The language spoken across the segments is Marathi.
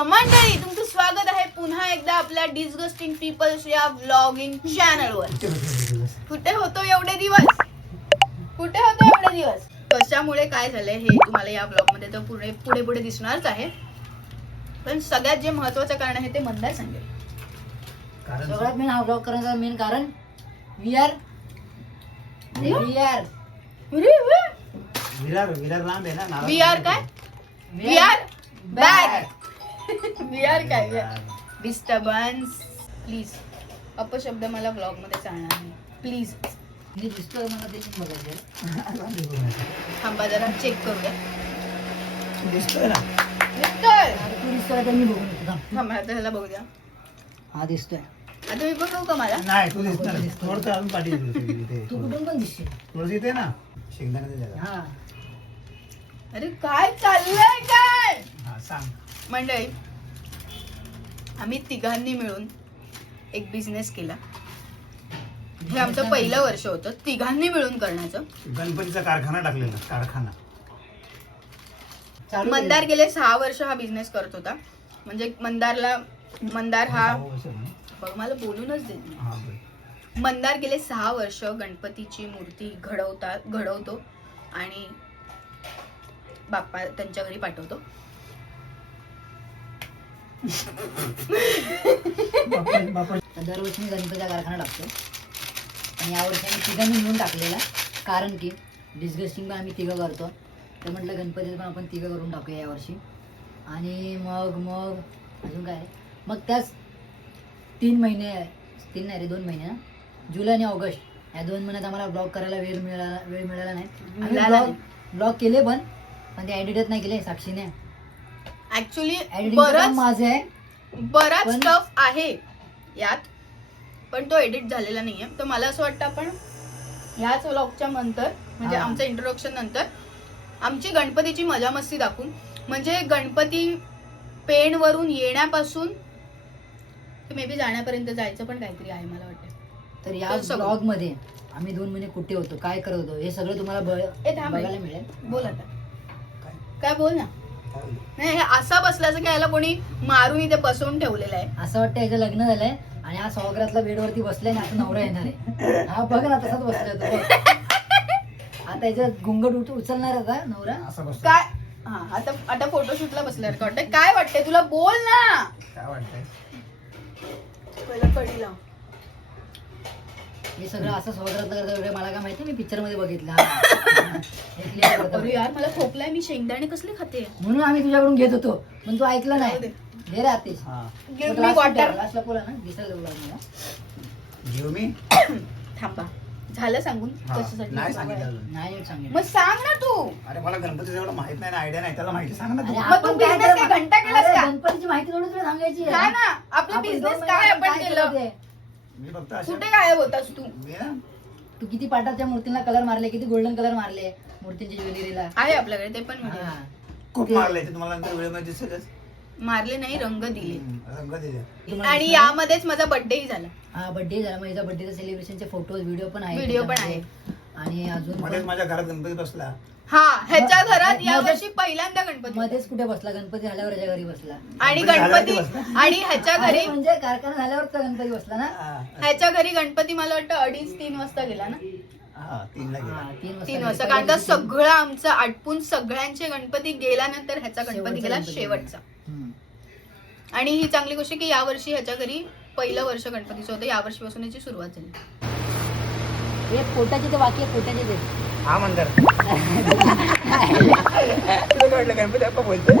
तर मंडळी तुमचं स्वागत आहे पुन्हा एकदा आपल्या डिस्गस्टिंग पीपल्स या व्लॉगिंग चॅनलवर. कुठे होतो एवढे दिवस कशामुळे काय झालंय हे तुम्हाला या ब्लॉग मध्ये तर पुढे पुढे दिसणारच आहे. पण सगळ्यात जे महत्वाचं कारण आहे ते मंदार सांगेल. सगळ्यात मेन हा ब्लॉग करण्याचं मेन कारण we are back. We are काय डिस्टर्बन्स. प्लीज अपशब्द मला ब्लॉग मध्ये चालणार नाही प्लीज. मी दिसतोय मला ते बघायचं. थांबा जरा चेक करूया. दिसतोय ना दिसतोय. तू दिसतोय तर मी बघून येतो. थांबा आता ह्याला बघूया. हा दिसतोय. आता मी बघू का मला? नाही तू दिसणार थोडं अजून पाठी तू कुठून पण दिसशील. थोडं इथे ना शेंगदाण्याचं जागा. हा अरे काय चाललंय काय हा सांग. मंडळी आम्ही तिघांनी मिळून एक बिझनेस केला. हे आमचं पहिलं वर्ष होतं तिघांनी मिळून करण्याचं. गणपतीचा कारखाना टाकलेला कारखाना. चालू मंदार गेले 6 वर्ष हा बिझनेस करत होता. म्हणजे मंदार हा बघ मला बोलूनच देत नाही. हा, बरं. मंदार गेले 6 वर्ष गणपतीची मूर्ती घडवतो आणि बाप्पा त्यांच्या घरी पाठवतो. दरवर्षी मी गणपतीचा कारखाना टाकतो आणि यावर्षी आम्ही तिघांनी मिळून टाकलेला. कारण की डिस्गस्टिंग पण आम्ही तिघं करतो तर म्हटलं गणपतीचं पण आपण तिघं करून टाकूया यावर्षी. आणि मग अजून काय मग त्याच 2 महिने ना जुलै आणि ऑगस्ट या 2 महिन्यात आम्हाला ब्लॉग करायला वेळ मिळाला नाही. आम्ही ब्लॉग केले पण ते एडिटच नाही केले साक्षीने. ऍक्च्युली एडिटिंग माझं आहे. बराच स्टफ आहे यात पण तो एडिट झालेला नाहीये. तर मला असं वाटतं आपण ह्याच व्लॉगच्या नंतर म्हणजे आमचं इंट्रोडक्शन नंतर आमची गणपतीची मजा मस्ती दाखवून म्हणजे गणपती पेण वरून येण्यापासून मे बी जाण्यापर्यंत जायचं पण काहीतरी आहे मला वाटतं. तर या ब्लॉग मध्ये आम्ही 2 महिने कुठे होतो काय करत होतो हे सगळं तुम्हाला बघायला मिळेल. बोल आता काय बोल ना. नाही हे असा बसल्याचं काय याला कोणी मारून इथे बसवून ठेवलेलं आहे. असं वाटतं याचं लग्न झालंय आणि हा सौग्रातला बेडवरती बसलाय ना आता नवरा येणार आहे. हा बघ ना तसाच बसलाय तो. आता याच्यात घुंगट उचलणार आता नवरा असं बस. काय हा आता फोटोशूटला बसल्यावर का वाटतंय काय वाटतंय तुला बोल ना. काय वाटतंय पहिला कडी लाव. हे सगळं असं सौग्रातला करता मला काय माहिती मी पिक्चर मध्ये बघितलं. अरे यार मला खोकलाय मी शेंगदाणे कसले खाते. म्हणून आम्ही तुझ्याकडून घेत होतो पण तू ऐकलं नाही. घे रे आतिश. Give me water. लास्टला बोला ना दिसायला मला. घेऊ मी थांबा झालं सांगून नाही कशासाठी सांगितलं अजून. नाही सांगितलं. मग सांग ना तू. अरे मला गणपतीचं एवढं माहित नाही ना आयडिया नाही त्याला माहिती सांग ना तू. अरे मग तू business काय घंटा केलास का? गणपतीची माहिती थोडी तुला सांगायची आहे. काय ना आपलं आपण बिझनेस 2 काय महिने आपण केलं. ते. मी फक्त अशा कुठे गायब होतास तू. मी ना तू किती पाटाच्या मूर्तीला कलर मारले किती गोल्डन कलर मारले मूर्तीच्या ज्वेलरीला. आहे आपल्याकडे ते पण video. हा. खूप मारलंय ते तुम्हाला नंतर वेळेमध्ये दिसेलच. मारले नाही रंग दिले. रंग दिले. तुम्हाला आणि दिसणार? यामध्येच माझा बर्थडेही झाला. हा बर्थडे झाला. माझ्या बर्थडेचा सेलिब्रेशनचे फोटोज व्हिडिओ पण आहे. व्हिडिओ पण आहे. आणि अजून मध्येच माझ्या घरात गणपती बसला. हा ह्याच्या घरात मध्येच- यावर्षी पहिल्यांदा गणपती. मध्येच कुठे बसला गणपती झाल्यावर याच्या घरी बसला. आणि गणपती गणपती झाल्यावरती बसला. आणि ह्याच्या घरी अरे म्हणजे कारखाना झाल्यावर तर गणपती बसला ना. ह्याच्या घरी गणपती मला वाटतं 2:30-3 वाजता गेला ना. हा 3 ला गेला. हा, 3 3 वाजता कारण का सगळं आमचं आटपून सगळ्यांचे गणपती गेल्यानंतर ह्याचा गणपती शेवटचा गेला गणपती. शेवटचा. हम्म. आणि ही चांगली गोष्ट की यावर्षी ह्याच्या घरी पहिलं वर्ष गणपतीचं होतं. यावर्षीपासून याची सुरुवात झाली. हे पोटाचे ते वाक्य पोटाचे ते. हा मंदार तुला वाटलं गणपती बाप्पा बोलतोय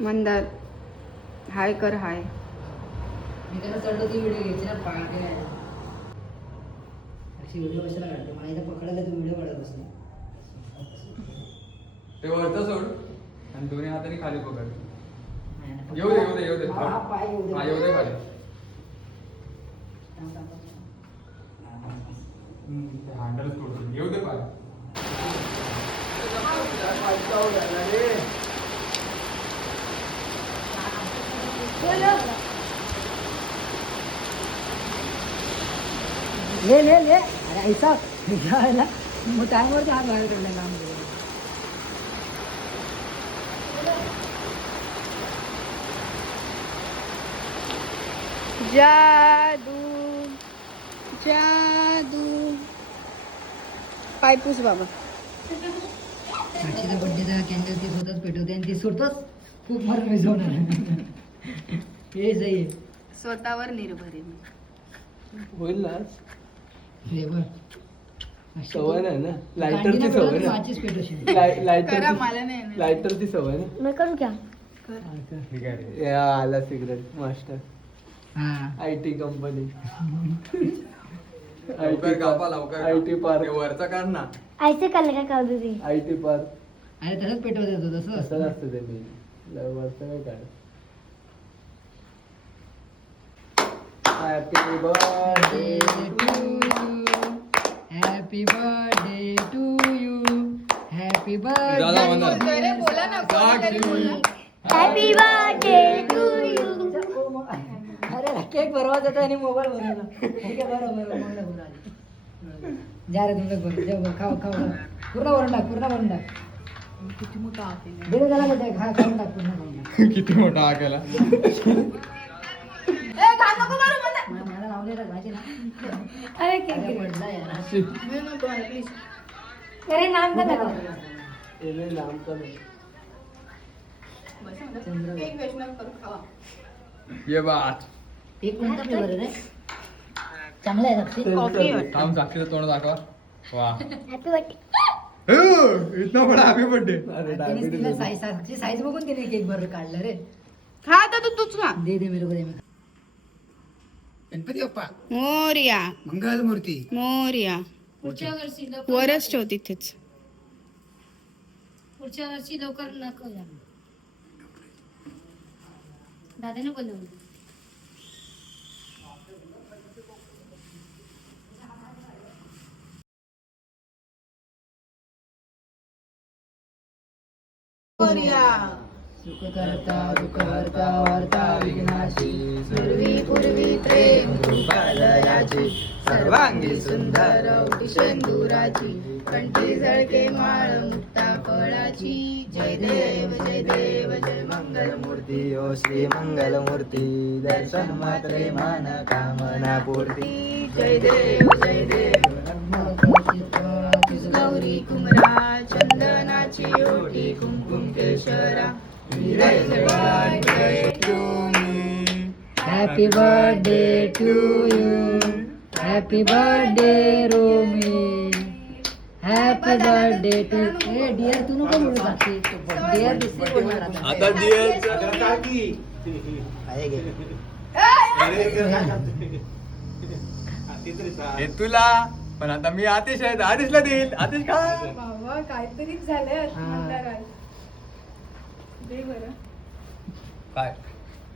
मंदार हाय कर हाय. मी त्याला चढलो ती व्हिडिओ घ्यायची ना पार्टी नाही. अशी व्हिडिओ कशाला काढते मला इथं पकडायला तू व्हिडिओ काढत बसले. ते वरचं सोड आणि दोन्ही हाताने खाली पकड. नाही, नाही, येऊ दे हा, पाय येऊ दे. हा येऊ दे खाली. हँडल तोडून येऊ दे पाय. ले ले ले अरे ऐसा घ्यायला मग टायमवरती हात बाहेर काढला काम करून. जादू जादू पाय पुस बाबा. साक्षीचा बड्डेचा कॅन्डल ती स्वतःच पेटवते आणि ती स्वतःच खूप मारून विझवणार. हे जाईल स्वतःवर निर्भर आहे मी. होईल ना लेबर सवय नाही ना लायटरची सवय ना माचीस पेटवशील. करा मला नाही येणार. लायटरची सवय ना मी करू क्या ठीक आहे रे. या आला सिगरेट मास्टर हा IT कंपनी लवकर कापा लवकर. IT पार्क ते वरचा काढ ना. ऐसे काढलं काय काढू दे. IT पार्क अरे तसंच पेटवत येतो तसं असं असतं. असतं ते मी वरचं काय काढ happy birthday happy birthday to you happy झाला म्हणा. बोलतोय रे, बोला ना कोणीतरी बोला. Happy birthday to you. अरे केक भरवायचा होता आणि मोबाईल भरवला. ठीक आहे बरोबर मोबाईल भरवा. जा रे तुमचं बरं जा बरं, खाऊ खाऊ पूर्ण भरून टाक पूर्ण भरून टाक. किती मोठा आहे. दे रे त्याला कुठे खा खाऊन टाक पूर्ण खाऊन टाक. किती मोठा हा केला. ए, घाल नको मारू मला. मला लावले तर पाहिजे ना. अरे केक अरे पडला यार. नाही, नको मला, please. अरे नाम का नका. येणे लांब कर बसा ना. केक वेस्ट नका करू, खावा. ये बात. केक कोणता फ्लेवर आहे रे? चांगला आहे साक्षी. कॉफी आहे वाटतं. थांब साक्षीचं तोंड दाखव. वा हॅपी बर्थडे. इतना बडा हॅपी बर्थडे. अरे तिनेच तिला साईज साक्षी साईज बघून तिने केक बरोबर काढला रे. खा आता तूच खा. दे दे मेरे को दे. गणपती बाप्पा मोरया मंगलमूर्ती. मोरया पुढच्या वर्षी लवकर वरच ठेव तिथेच. पुढच्या वर्षी लवकर नको या. दादाने बोलवलं. मोरया सुख करता दुःख हरता वार्ता विघ्नाशी पूर्वी प्रेम कृपालयाची सर्वांगी सुंदर शेंदुराची कंठी झळके माळ मुक्ता फळाची. जय देव जय देव जय मंगल मूर्ती ओ श्री मंगलमूर्ती दर्शन मात्रे मान कामना पूर्ती. जय देव जय देव. गौरी कुमरा चंदनाची ओटी कुंकुम केशरा happy birthday to you happy birthday Romi happy birthday to dear तू नको बोलू साक्षी डिअर दिसते बोलणार आता. आता हे तुला पण आता मी आतिश आहे आतिशला देईल. आतिश खा. बाबा काहीतरीच झालंय हा. दे बरं. काय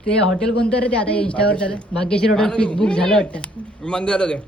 ते हॉटेल कोणतं रे ते आता इंस्टावर चालू भाग्यश्री हॉटेल फिक्स बुक झालं वाटतं. मंदिराला दे.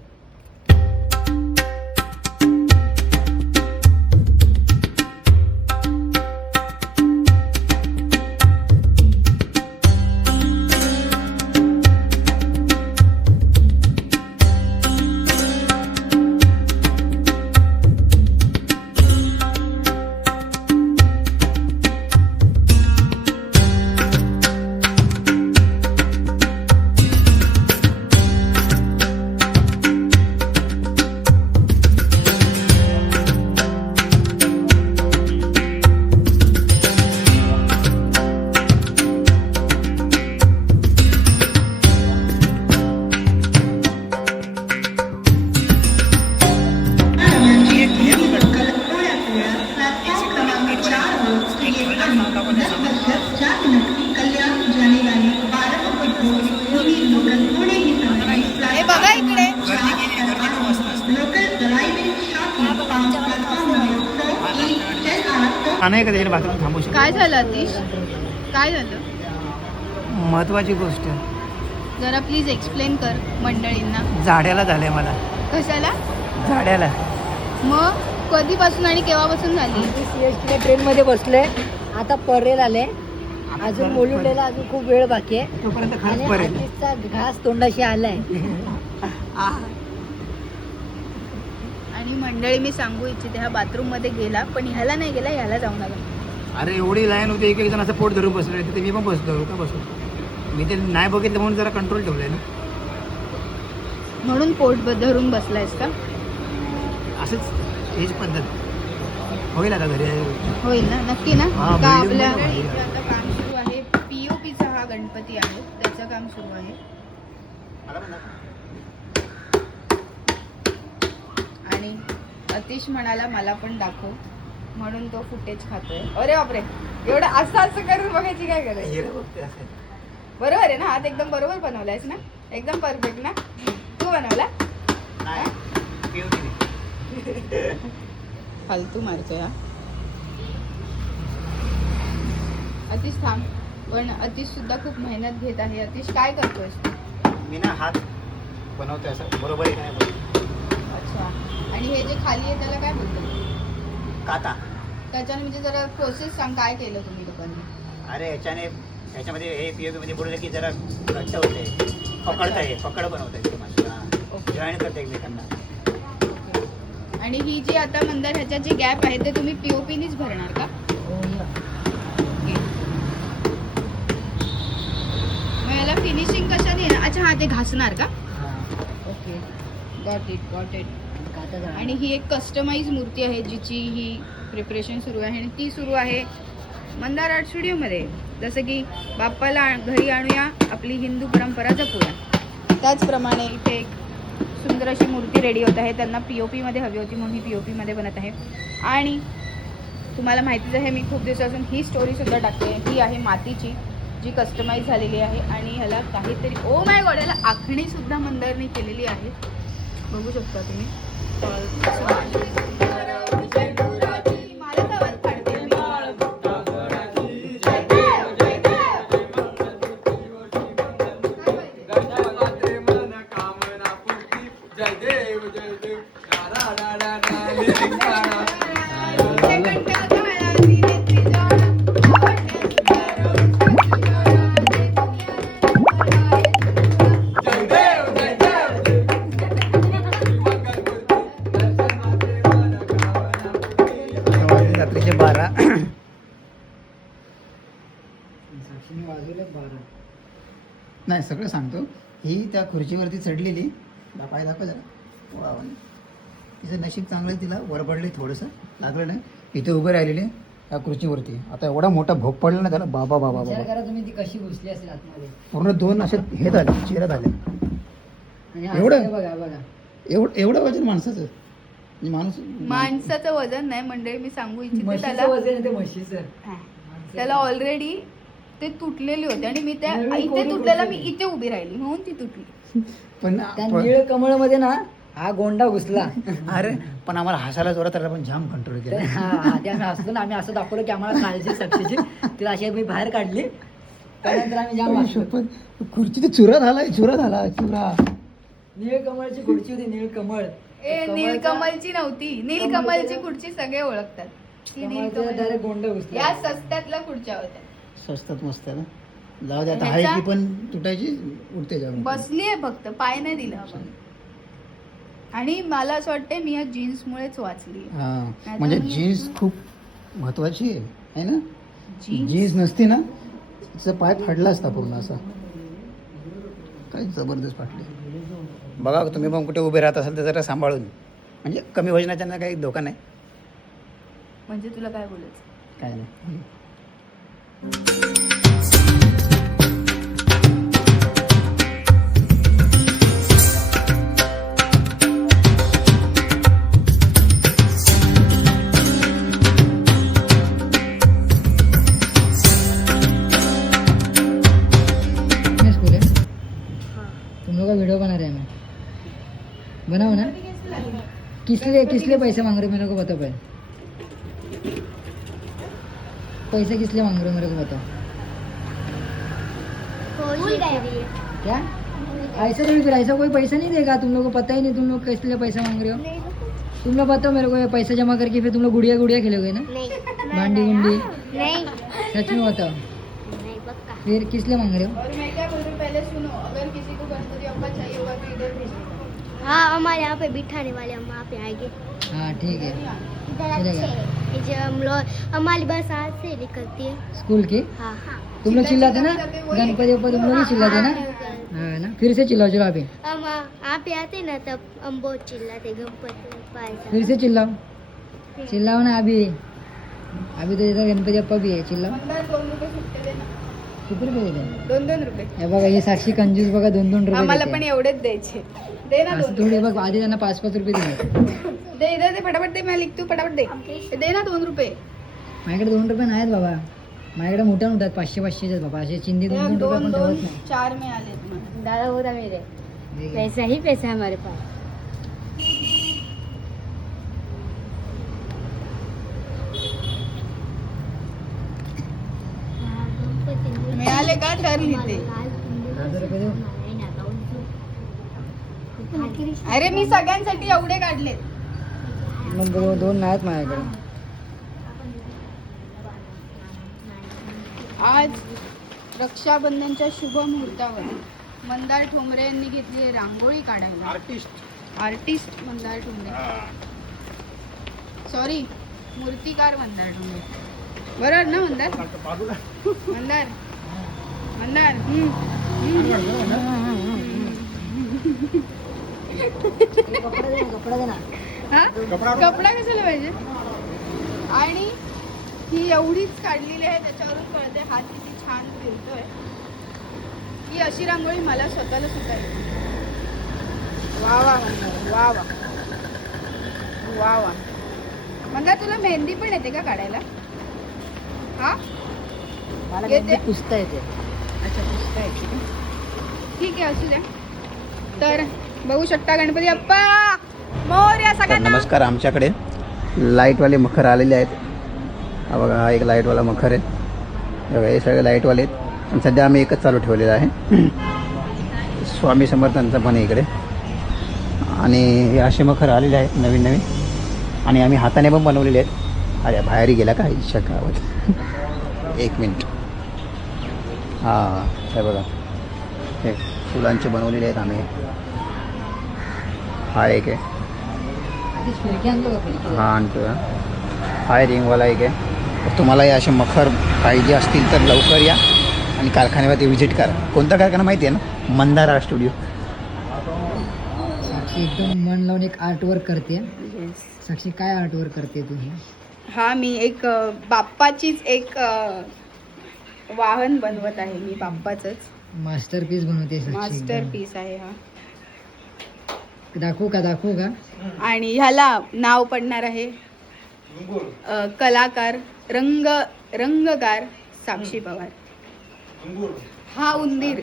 हे बघा इकडे. नाही का त्याला बाथरूम थांबू शकतो. काय झालं अतिश? काय झालं? महत्वाची गोष्ट जरा प्लीज एक्सप्लेन कर मंडळींना. झाड्याला झालंय मला, कशाला? झाड्याला. मग कधीपासून आणि केव्हापासून झाली? सीएसटी ट्रेन मध्ये बसलोय, आता परेल आले, अजून बोलून अजून खूप वेळ बाकी आहे तोपर्यंत आणि खास पडेल. आधीचा घास तोंडाशी आलाय. आणि मंडळी मी सांगू इच्छिते, हा बाथरूम मध्ये गेला पण ह्याला नाही गेला, ह्याला जाऊन आला. अरे एवढी लाईन होती, एक एक जण असं पोट धरून बसले, तिथे मी पण बसलो का बसलो. मी ते नाही बघितलं म्हणून जरा कंट्रोल ठेवलंय ना. म्हणून पोट धरून बसलायस का? असंच हेच पद्धत होईल आता घरी. होईल ना, नक्की ना. हा, का building आपल्या मध्ये इथे आता काम सुरू आहे, पीओपीचा हा गणपती आहे, त्याचं काम सुरू आहे. आणि अतिश म्हणाला मला पण दाखव, म्हणून तो फुटेज खातोय. अरे बापरे, एवढं असं असं करून बघायची काय गरज? बरोबर आहे ना, हात एकदम बरोबर बनवलायस ना, एकदम परफेक्ट ना. तू बनवला? फालतू मारतोय हा. अतिश थांब, पण अतिश सुद्धा खूप मेहनत घेत आहे. अतिश काय करतोयस? मी ना हात बनवतोय असं बरोबर आहे काय बोल. अच्छा, आणि हे जे खाली आहे त्याला काय बोलतो? काता. त्याच्याने म्हणजे जरा प्रोसेस सांग, काय केलं तुम्ही लोकांनी? अरे याच्यामध्ये हे पीओपी मध्ये बुडलं की जरा घट्ट होते, पकडताय, पकड बनवताय ते माणसं, जॉईन करते एकमेकांना. आणि ही जी आता मंदार ह्याच्यात जे गॅप आहे ते तुम्ही पीओपीनीच भरणार का? मग याला फिनिशिंग कशाने येणार? अच्छा, हा ते घासणार का? Okay, got it, got it. काता. आणि ही एक कस्टमाइज मूर्ती आहे जिची ही प्रिपरेशन सुरू आहे, आणि ती सुरू आहे मंदार आर्ट स्टुडिओमध्ये. जसं की बाप्पाला घरी आणूया, आपली हिंदू परंपरा जपूया, त्याचप्रमाणे इथे एक सुंदर अशी मूर्ती रेडी होत आहे. त्यांना पीओपी मध्ये हवी होती म्हणून ही पीओपी मध्ये बनत आहे. आणि तुम्हाला माहितीच आहे, मी खूप दिवसापासून ही स्टोरी सुद्धा टाकते. ही आहे मातीची, जी कस्टमाइज झालेली आहे, आणि ह्याला काहीतरी, ओ माय गॉड, ह्याला आखणी सुद्धा मंदारने केलेली आहे, बघू शकता तुम्ही. मालाचा आवाज काढते मी. जय देव जय देव, रा रा रा रात्रीचे 12. नाही सगळं सांगतो. ही त्या खुर्चीवरती चढलेली, पाय दाखव जरा. वा, तिचं नशीब चांगलं आहे, तिला वरबडले थोडंसं लागलं नाही. इथे उभे राहिलेले त्या खुर्चीवरती. आता एवढा मोठा भोग पडला ना त्याला, बाबा बाबा विचार म्हणजे करा तुम्ही ती कशी घुसली असेल आतमध्ये. पूर्ण 2 असे हे झाले, चेहरा झाले. आणि एवढं? असं बघा बघा, एवढं वजन माणसाचं. म्हणजे माणसाचं वजन नाही मंडळी, मी सांगू इच्छिते म्हशीचं त्याला. वजन आहे ते म्हशीचं. हा. त्याला ऑलरेडी ते तुटलेली होते, आणि मी त्या नवीन इथे कोणी तुटलेला, मी घुसली. इथे उभी राहिली म्हणून ती तुटली. पण त्या निळ कमळ मध्ये ना हा गोंडा घुसला. अरे पण आम्हाला हसायला जोरात आला, पण जाम कंट्रोल तर केला. हा, आधी आम्ही हसलो ना, आम्ही असं दाखवलं की आम्हाला काळजी सक्तीची, तिला अशी मी बाहेर काढली, त्यानंतर आम्ही जाम हसलो. खुर्ची ते चुरा झाला, चुरा. निळकमळची खुर्ची होती, निळकमळ. ए, नीलकमलची नव्हती, नीलकमलची खुर्ची सगळे ओळखतात. ही नीलकमल. डायरेक्ट गोंडा घुसला. या सस्त्यातल्या खुर्च्या होत्या. स्वस्तात मस्त ना. जाऊ दे आता, ह्याचा- हाय की पण तुटायची, उठते जाऊन. बसलीये फक्त, पाय नाही दिला आपण. आणि मला असं वाटतंय मी या जीन्स मुळेच वाचली. हा, म्हणजे जीन्स खूप महत्वाची आहे ना. जीन्स जीन्स नसती ना, तिचा पाय फाडला असता पूर्ण असा. काय जबरदस्त फाटली. बघा तुम्ही पण कुठे उभे राहत असाल तर जरा सांभाळून, म्हणजे कमी वजनाच्यांना काही धोका नाही. म्हणजे तुला काय बोलायचं? काय नाही. तुम लोग का वीडियो बना रहे हैं, मैं बनाओ ना. किसलिए पैसे मांग रहे हो मेरे को बताओ. पैसे किसलिए मांग रहे हो मेरे को बताओ. क्या ऐसा थोड़ी फिर ऐसा कोई पैसा नहीं देगा तुम लोग को पता ही नहीं तुम लोग किस लिए पैसा मांग रहे हो तुम लोग बताओ मेरे को ये पैसा जमा करके फिर तुम लोग गुड़िया गुड़िया खेलोगे ना भांडी गुंडी नहीं सच में बताओ नहीं पक्का फिर किस लिए मांग रहे हो और मैं क्या बोल रही हूँ पहले सुनो, अगर किसी को गणपति अप्पा चाहिए होगा तो इधर भेजना। हाँ हमारे यहाँ पे बिठाने वाले हम वहाँ पे आएंगे हाँ ठीक है इधर चलेगा। अच्छे हैं। ये जो हम लोग हमारी बस आज से निकलती है स्कूल की हाँ तुम लोग चिल्लाते ना गणपति ऊपर तुम लोग ही चिल्लाते ना हाँ ना फिर से चिल्लाओ चलो अभी हम यहाँ पे आते ना तब हम बहुत चिल्लाते गणपति बप्पा ऐसा। फिर से चिल्लाओ चिल्लाओ ना अभी अभी तो इधर गणपति अप्पा भी है चिल्लाओ मंदार 2 रुपये सुट्टे दे ना, किती रुपये देते 2 रुपये. हे बघा हे साक्षी कंजूस बघा 2-2 रुपये आम्हाला देते. पण एवढेच द्यायचे. दे ना असं 2. थोडे बघ आधी त्यांना 5-5 रुपये दिले दे इधर दे, फटाफट दे, मैं लिखती हूँ, फटाफट दे. दे ना 2 रुपये. माझ्याकडे 2 रुपये नाहीत बाबा माझ्याकडे मोठ्या मोठ्यात 500-500 आहेत बाबा असे चिंदी 2-2 रुपये आपण ठेवत 2 नाही 4 में आले तुम्हाला. दादा होता मेरे ठीक आहे. पैसा ही पैसा है हमारे पास. मिळाले का तर लिहिते. 1000 रुपये देऊ अरे मी सगळ्यांसाठी एवढे काढले. मग 2 नाहीत माझ्याकडे आज रक्षाबंधनच्या शुभ मुहूर्तावर मंदार ठोंबरे यांनी घेतली आहे रांगोळी काढायला. आर्टिस्ट मंदार ठोंबरे, सॉरी मूर्तिकार मंदार ठोंबरे, बरोबर ना मंदार? मंदार मंदार कपडा दे ना हा? कपडा कशाला पाहिजे? आणि ही एवढीच काढलेली आहे, त्याच्यावरून कळते हात किती छान फिरतोय. ही अशी रांगोळी मला स्वतःला सुद्धा येते. वा वा मंदार, वा वा वा वा. मंदार तुला मेहंदी पण येते का काढायला? हा मला येते? मेहंदी पुसता येते अच्छा, पुसता येते का? ठीक आहे, असू द्या. तर बघू शकता गणपती अप्पा मोरया तर सगळ्यांना. नमस्कार. आमच्याकडे लाईटवाले मखर आलेले आहेत. हा बघा, हा एक लाईटवाला मखर आहे. हे बघा, हे सगळे लाईटवाले आहेत. पण सध्या आम्ही एकच चालू ठेवलेला आहे. स्वामी समर्थांचं पण आहे इकडे. आणि हे असे मखर आलेले आहेत नवीन नवीन, आणि आम्ही हाताने पण बनवलेले आहेत. अरे बाहेर गेला का शकावत. 1 मिनिट. हां, हे बघा, हे फुलांचे बनवलेले आहेत आम्ही. हा एक आहे, आधीच खिडकी आणतो का खिडकी? हा आणतो. हा रिंगवाला एक आहे. तर तुम्हालाही असे मखर पाहिजे असतील तर लवकर या आणि कारखान्यावरती व्हिजिट करा. कोणता कारखाना माहिती आहे ना? Mandar art studio. साक्षी एकदम मन लावून एक आर्ट वर्क करते. साक्षी काय आर्ट वर्क करते तू? हा, मी एक बाप्पाचीच एक वाहन बनवत आहे. मी बाप्पाचंच मास्टरपीस बनवते साक्षी मास्टर एकदम. पीस आहे हा. दाखवू का आणि ह्याला नाव पडणार आहे कलाकार रंगकार साक्षी पवार. हा उंदीर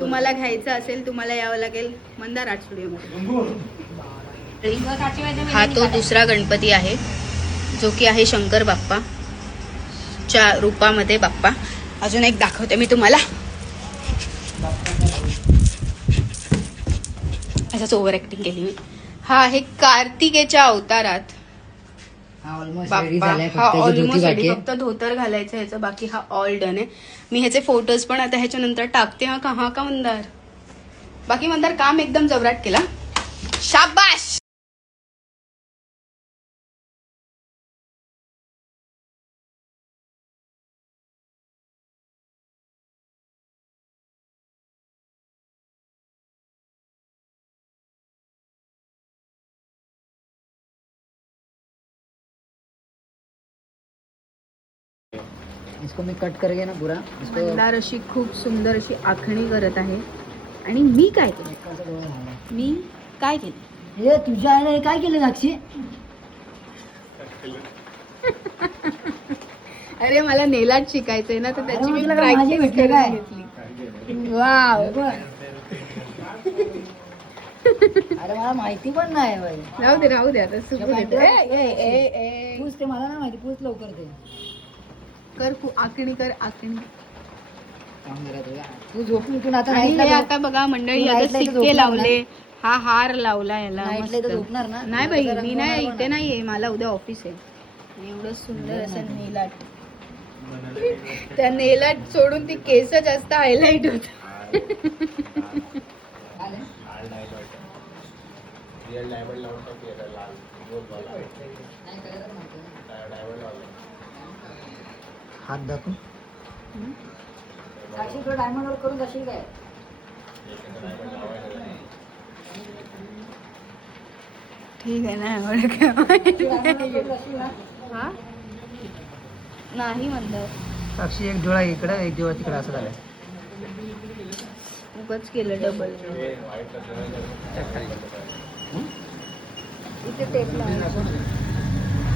तुम्हाला घ्यायचा असेल, तुम्हाला यावं लागेल मंदार आर्ट स्टुडिओमध्ये. हा तो दुसरा गणपती आहे, जो की आहे शंकर बाप्पा च्या रूपामध्ये बाप्पा. अजून एक दाखवते मी तुम्हाला. असंच ओव्हर ऍक्टिंग केली मी. हा आहे कार्तिकेच्या अवतारात हा ऑलमोस्ट रेडी बाप्पा. झालाय. हा फक्त याची धोती ऑलमोस्ट बाकी आहे. फक्त धोतर घालायचं ह्याचं, बाकी हा ऑल डन आहे. मी ह्याचे फोटोज पण आता ह्याच्यानंतर टाकते. हा का मंदार, बाकी मंदार काम एकदम जबराट केला. शाबाश. इसको मी कट करके ना पूरा इसको मंदार अशी खूप सुंदर अशी आखणी करत आहे. आणि मी काय केलं? कसं डोळा झाला. मी काय केलं? हे तुझ्या आईने हे काय केलं साक्षी? अरे मला नेलाट शिकायचंय ना, तर त्याची अरे मी म्हटलं का माझी प्रॅक्टिस भेटली काय? करून घेतली. वाव. अरे मला माहिती पण नाही बाई. राहू दे आता सुकू दे. पूछ ते मला नाही माहिती. पूछ लवकर ते. कर आखणी कर आखणी. काम जरा तुझा. तू झोपून उठून आता आणि night हे ला आता बघा मंडळी, तू आता night ला इथं सिक्के झोपणार लावले, हा हार लावला याला Night ला मस्त. इथं झोपणार ना? नाही बाई, जरा मी नाही रंगवणार इथे पण. नाहीये, मला उद्या ऑफिस आहे. आणि एवढं सुंदर असं नेलाट, त्या नेलाट सोडून ती केस जास्त हायलाइट होत. चालेल. नाही कळलं तर म्हणतो ना. हात दाखव. साक्षी तुला डायमंड वर करून जाशील काय? ठीक आहे ना, एवढं तू diamond वर करून जाशील ना? हा नाही म्हणलं, साक्षी एक डोळा इकडं एक डोळा तिकडं असं झालंय. उगाच केलं डबल. इथे टेप लावायची.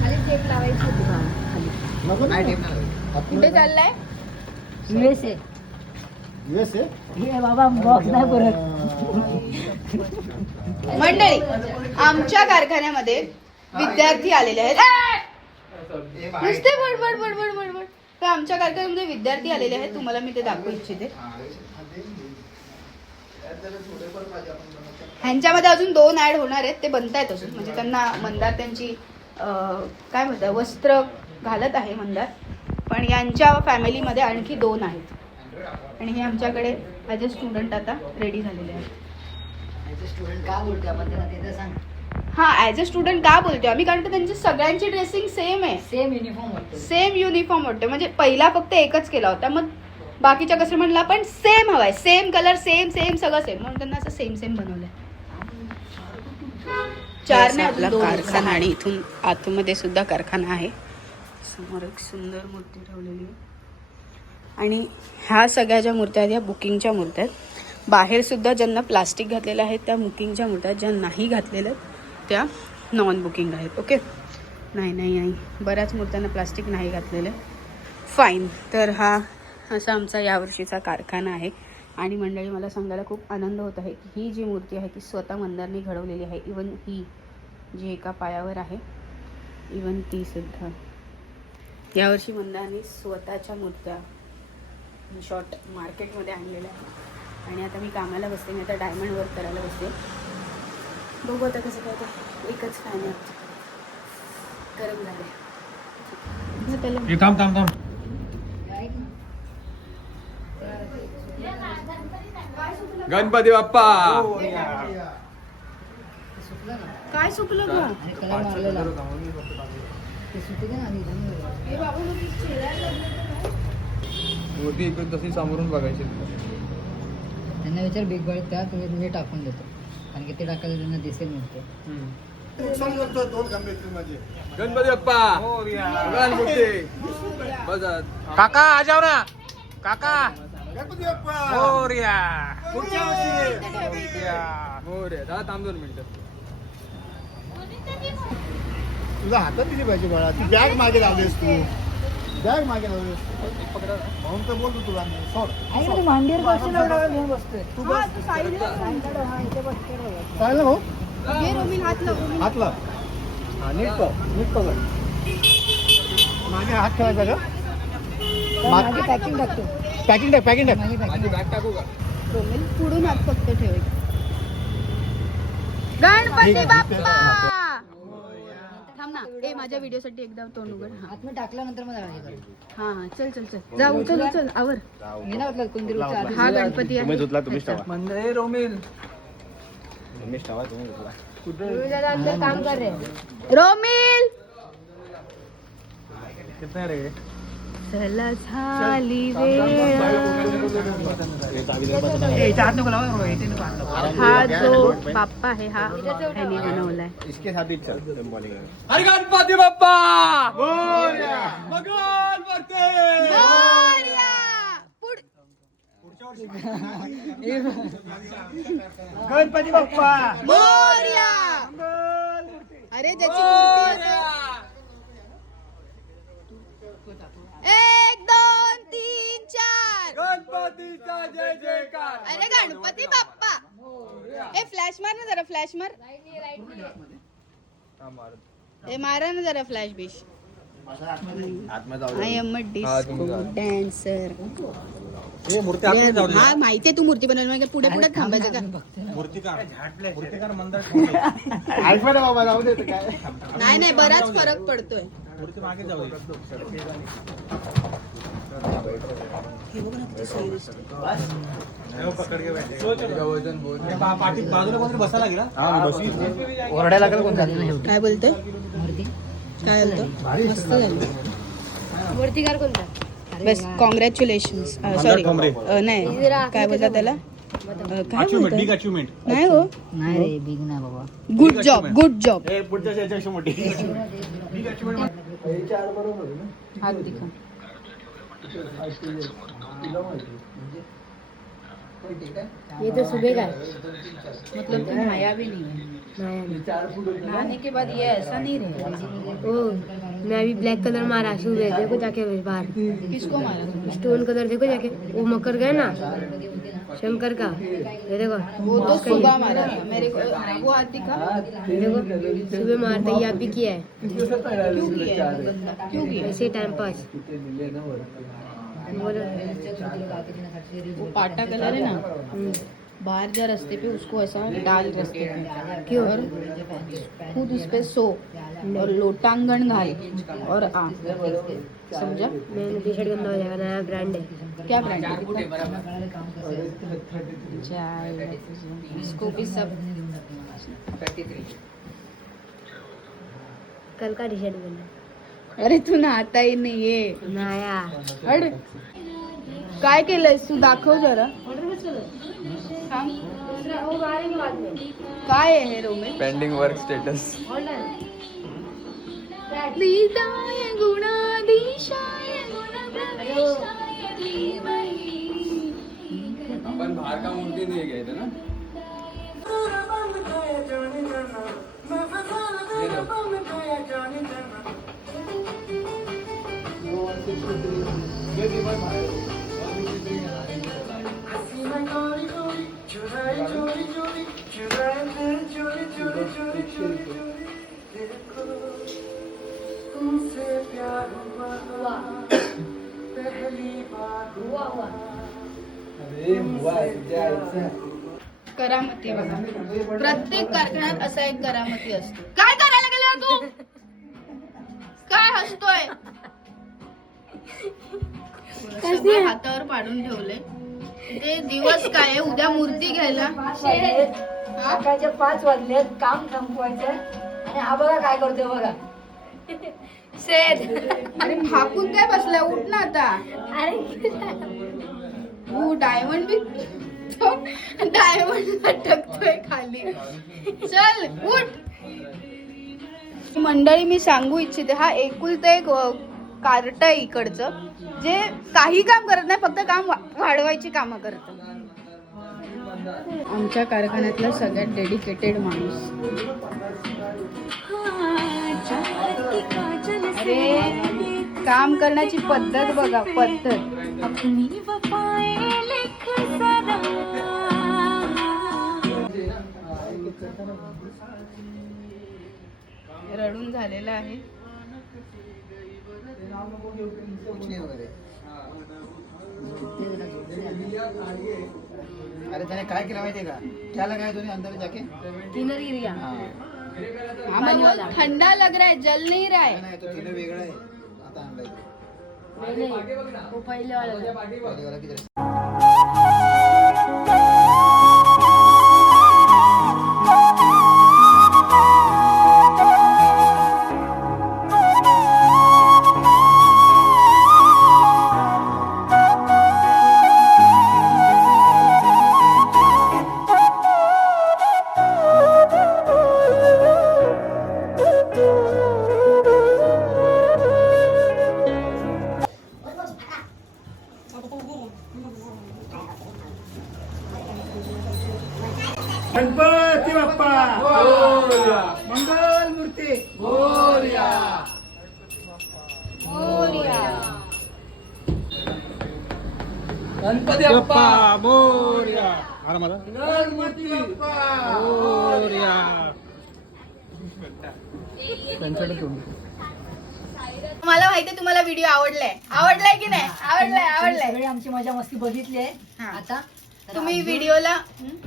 खाली टेप लावायची होती बा, खाली. नको नाही टेप नाही. कुठे चाललाय? USA. USA? हे बाबा बॉक्स नाही परत. मंडळी, आमच्या कारखान्यामध्ये विद्यार्थी आलेले आहेत. नुसते बडबड बडबड बडबड. तर आमच्या कारखान्यामध्ये विद्यार्थी आलेले आहेत, तुम्हाला मी ते दाखवू इच्छिते. ह्यांच्यामध्ये अजून 2 ऍड होणार आहेत, ते बनतायत अजून. म्हणजे त्यांना मंदार त्यांची काय म्हणतात वस्त्र घालत आहे मंदार, पण यांच्या फॅमिलीमध्ये आणखी 2 आहेत. आणि हे आमच्याकडे ॲज अ स्टुडंट आता रेडी झालेले आहेत. स्टुडंट का बोलतो आपण त्यांना ते तर सांग. हा, ॲज अ स्टुडंट का बोलतोय आम्ही, कारण की त्यांची सगळ्यांची ड्रेसिंग सेम आहे, सेम युनिफॉर्म वाटतो. सेम युनिफॉर्म वाटतं. म्हणजे पहिला फक्त एकच केला होता, मग बाकीच्या कस्टमरला पण सेम हवाय, सेम कलर, सेम सेम सगळं सेम, म्हणून त्यांना असं सेम सेम बनवलंय. 4 ने आपला कारखाना, आणि इथून आतमध्ये सुद्धा कारखाना आहे. समोर एक सुंदर मूर्ती ठेवलेली आहे. आणि ह्या सगळ्या ज्या मूर्त्या आहेत, ह्या बुकिंगच्या मूर्त्या आहेत. बाहेर सुद्धा ज्यांना प्लास्टिक घातलेलं आहे त्या बुकिंगच्या मूर्त्या आहेत, ज्या नाही घातलेल्या आहेत त्या नॉन बुकिंग आहेत. ओके, नाही बऱ्याच मूर्त्यांना प्लास्टिक नाही घातलेलं आहे. फाईन. तर हा असा आमचा यावर्षीचा कारखाना आहे. आणि मंडळी, मला सांगायला खूप आनंद होत आहे की ही जी मूर्ती आहे ती स्वतः मंदारने घडवलेली आहे. इवन ही जी एका पायावर आहे, इवन ती सुद्धा यावर्षी मंदारने स्वतःच्या मूर्त्या शॉर्ट मार्केटमध्ये आणलेल्या आहे. आणि आता मी कामाला बसते, मी आता डायमंड वर्क करायला बसते. बघू आता कसं काय. तर एकच फॅन आहे, गरम झाले. थांब गणपती बाप्पा. काय सुकलं का? आणि कलर मारलेला ते सुटू दे ना आधी जाऊन दे. हे बाबू नुकतीच चेहऱ्याला लागलं तर काय? मूर्ती इकडे तशी समोरून बघायची. त्यांना विचार बिग बॉय त्या तुम्ही टाकून देतो, कारण की ते टाकायला त्यांना दिसेल नसतं. गणपती बाप्पा. भगवान मूर्ती. बघा. काका आ जाओ ना काका. मोरया. मोरया. दादा थांब 2 मिनिटं. तुला हातात दिली पाहिजे बाळा. ती बॅग मागे लावलीस तू. बॅग मागे लावलीस म्हणून तर बोलतो तुला मी. सोड. आहे ना, तू मांडीवर बसशील एवढा वेळ घेऊन बसतोय. तू बस. हा, इथे बसतोय बघा. चालेल भाऊ. घे रोमिल, हात लाव रोमिल. हात लाव. हा, नीट कर. मागे हात ठेवायचा का? मागे पॅकिंग टाकतो. पॅकिंग टाक. मागे माझी पॅकिंग बॅग टाकू का? रोमिल पुढून हात फक्त ठेवायचे. गणपती बाप्पा. थांब ना, ए माझ्या व्हिडिओसाठी एकदा तोंड उघड. हा आत मी टाकल्यानंतर मग हे कर. हा, चल जा, उचल आवर. मी नाही उचलत, कोणतरी उचलत. हा गणपती आहे. मंदिर रोमिल. रोमिल दादा अंदर काम कर रे. रोमिल कितना रे? चला झाली वेळ. हा जो बाप्पा आहे हा ह्याने बनवलाय. अरे गणपती बाप्पा. भगवान मूर्ती. मोरया. गणपती बाप्पा. मोरया. अरे ज्याची मूर्ती असेल. 1 2 3 4. गणपतीचा जय जयकार. अरे गणपती बाप्पा. ए फ्लॅश मार ना जरा, फ्लॅश मार. ए मारा ना जरा फ्लॅश बिश. I am a disco dancer. हा माहितीये तू मूर्ती बनवली म्हणजे पुढे पुढे थांबायचं का? नाही नाही बराच फरक पडतोय. ओरडायला लागेल कोण काय बोलतोय? मूर्ती काय बोलतो? मस्त झाली. मूर्तिकार कोणता? बस कॉंग्रॅच्युलेशन सॉरी नाही काय बोलतात त्याला काय बोलतात? नाही हो नाही रे बिग नाही बाबा. Good job good job. हात दिखा. ये तो सुबह का है. मतलब तुम नया भी नहीं है. नहाने के बाद ये ऐसा नहीं रहेगा. ओ मैं अभी ब्लैक कलर मारा सुबह. देखो जाके बाहर किसको मारा तुमने? स्टोन कलर देखो जाके. वो मकर गए ना शंकर का. ये देखो वो तो सुबह मारा था मेरे को. वो हाथ दिखा. देखो सुबह मारते ही आप भी किया है. क्यों किया है बंदा? क्यों किया? ऐसे टाइम पास. बोलो. वो पाटा कलर है ना बाहर जा रास्ते पे उसको ऐसा डाल रास्ते पे क्यों? और खुद उस पे सो और लोटांगन घाल और आ. समझा? मैंने टी शर्ट गंदा हो जाएगा. नया ब्रांड है. क्या ब्रांड है? इसको भी सब कल का टी शर्ट बना. अरे तू नहाता ही नाहीये. नया. अड काय केलंयस तू? दाखव जरा. सांग. काय आहे हे रोमे? Pending work status. प्रीताय गुणाधीशाय गुणप्रविष्टाय धीमहि. आपण बाहेर का मूर्ती नाही घ्यायचं ना. करामती बघा. प्रत्येक कारखान्यात असा एक करामती असतो. काय करायला गेला तू? काय हसतोय? सगळे हातावर पाडून ठेवले. ते दिवस काय आहे? उद्या मूर्ती घ्यायला. सकाळचे 5 वाजलेत. काम संपवायचं आणि हा बघा काय करतोय बघा. अरे फाकून काय बसलाय? उठ ना आता. तू डायमंड बी डायमंड अटकतोय खाली. चल उठ. मंडळी मी सांगू इच्छिते हा एकुलता एक कार्ट आहे इकडचं जे काही काम करत नाही फक्त काम वाढवायची कामं करत. आमच्या कारखान्यातला सगळ्यात डेडिकेटेड माणूस. अरे काम करण्याची पद्धत बघा. पद्धत रडून झालेलं आहे. अरे त्याने काय केलं माहितीये का? त्याला काय दोन्ही अंदर जाके किनर गिर गया. ठंडा लग रहा है जल नहीं रहा है. नाही तो तिने वेगळा आहे. आता आणलाय नहीं वो पहले वाला था. पहिलेवाला किती गणपती बाप्पा मंगल मूर्ती गणपती बाप्पा मोरया. गणपती बाप्पा मोरया. मला माहितीये तुम्हाला व्हिडिओ आवडलाय की नाही? आवडलाय. सगळी आमची मजा मस्ती बघितली आहे हा. आता. तर तुम्ही अजून व्हिडिओला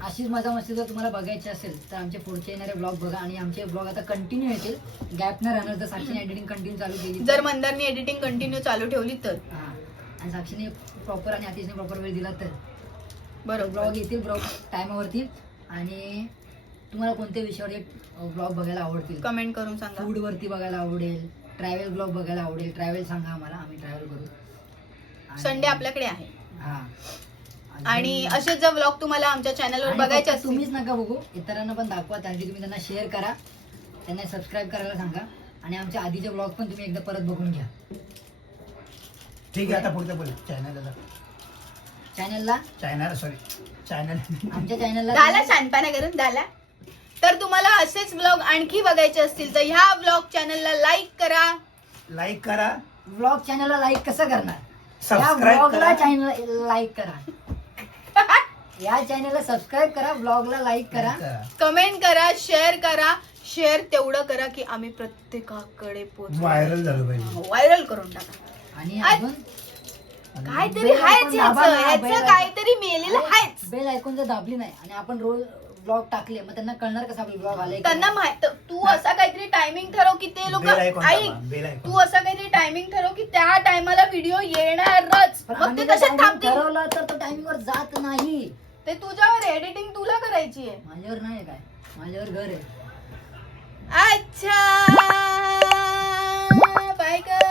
अशीच मजा मस्ती जर तुम्हाला बघायची असेल तर आमचे पुढचे येणारे ब्लॉग बघा. आणि आमचे ब्लॉग आता कंटिन्यू येतील, गॅप न राहणार. जर साक्षीने एडिटिंग कंटिन्यू चालू केली जर मंदारनी एडिटिंग कंटिन्यू चालू ठेवली तर हा, आणि साक्षीने प्रॉपर आणि आतिशने प्रॉपर वेळ दिला तर बरोबर. ब्लॉग येतील, ब्लॉग टायमावरती. आणि तुम्हाला कोणत्या विषयावर ब्लॉग बघायला आवडतील? कमेंट करून सांगा. फूड वरती बघायला आवडेल, ट्रॅव्हल ब्लॉग बघायला आवडेल, ट्रॅव्हल सांगा आम्हाला, आम्ही ट्रॅव्हल करू. आणि- संडे आपल्याकडे आहे. हा. आणि असेच जर व्लॉग तुम्हाला आमच्या चॅनलवर आणि बघायचे फक्त असतील तुम्हीच नका बघू, इतरांना पण दाखवा. त्यासाठी तुम्ही त्यांना शेअर करा, त्यांना सबस्क्राईब करायला सांगा. आणि आमच्या आधीचे ब्लॉग पण तुम्ही एकदा परत बघून घ्या. ठीक आहे, आता पुढचं बोल. चॅनल आमच्या चॅनलला झाला शानपणा करून झाला. तर तुम्हाला असेच ब्लॉग आणखी बघायचे असतील तर ह्या ब्लॉग चॅनलला लाईक करा. ब्लॉग चॅनलला लाईक कसं करणार? या Subscribe ब्लॉगला करा. चॅनल लाईक करा. या चॅनलला सबस्क्राईब करा, ब्लॉगला लाईक करा. कमेंट करा, शेअर करा. शेअर तेवढं करा की आम्ही प्रत्येकाकडे पोहोचू, व्हायरल झालं पाहिजे. व्हायरल करून टाका. आणि आज- अजून काहीतरी बेल आहेच आयकॉन दाबा ना, ह्याचं बेल काहीतरी मेलेलं आहेच. बेल ऐकून जर दाबली नाही आणि आपण रोज ब्लॉग टाकले मग त्यांना कळणार कसं आपले ब्लॉग आले. त्यांना माहित, तू असा काहीतरी टायमिंग ठरव की ते लोक बेल आयकॉन ऐक. दाबा, बेल आयकॉन. तू असं काहीतरी टायमिंग ठरव की त्या टायमाला व्हिडिओ येणारच. पण मग ते आम्ही जर तसेच timing थांबतील. ठरवलं तर तो टायमिंग वर जात नाही. ते तुझ्यावर एडिटिंग तुला करायची आहे. माझ्यावर नाही काय, माझ्यावर घर आहे. अच्छा बाय कर.